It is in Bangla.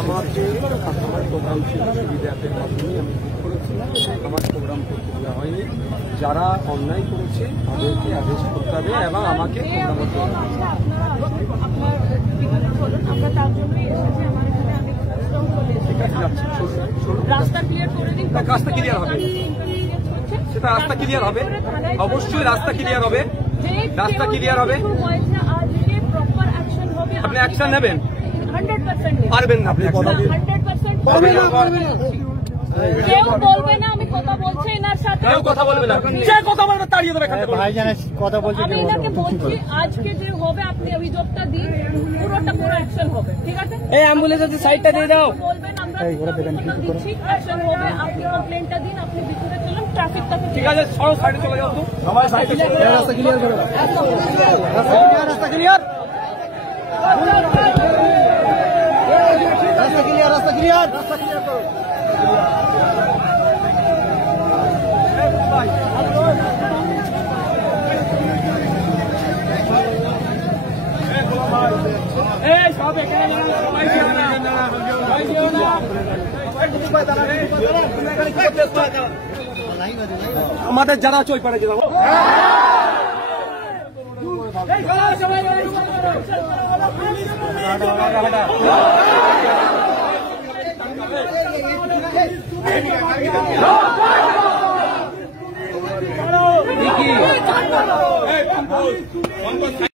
আমাকে আমার প্রোগ্রাম ছিল বিদ্যাপের মাধ্যমে আমি বুক করেছিলাম, আমার প্রোগ্রাম করতে দেওয়া হয়নি। যারা অন্যায় করেছে তাদেরকে অ্যারেস্ট করতে হবে এবং আমাকে রাস্তা ক্লিয়ার করে দিন। রাস্তা ক্লিয়ার হবে, সেটা রাস্তা ক্লিয়ার হবে, অবশ্যই রাস্তা ক্লিয়ার হবে, রাস্তা ক্লিয়ার হবে। আপনি অ্যাকশন নেবেন, 100% পারবেন না, আপনি কথা দিন। 100% কেউ বলবে না আমি কথা বলছি এনার সাথে, কেউ কথা বলবে না, যে কথা বলবে তাড়িয়ে দেবে। ভাই জানেন কথা বলছি, আমি এনাকে বলছি আজকে যে হবে আপনি অভিযোগটা দিন, পুরো অ্যাকশন হবে, ঠিক আছে? এই অ্যাম্বুলেন্সের সাইডটা দিয়ে দাও। বলবেন আমরা দিচ্ছি, অ্যাকশন হবে, আপনি কমপ্লেনটা দিন, আপনি ভিতরে চলুন, ট্রাফিকটা ঠিক আছে, সরো সাইডে চলে যাও তো, সবাই সাইডে চলে যাও। রাস্তা ক্লিয়ার করো, রাস্তা ক্লিয়ার, রাস্তা ক্লিয়ার, রাস্তা ক্লিয়ার, রাস্তা ক্লিয়ার করো। আমাদের যারা চই পারে যাবো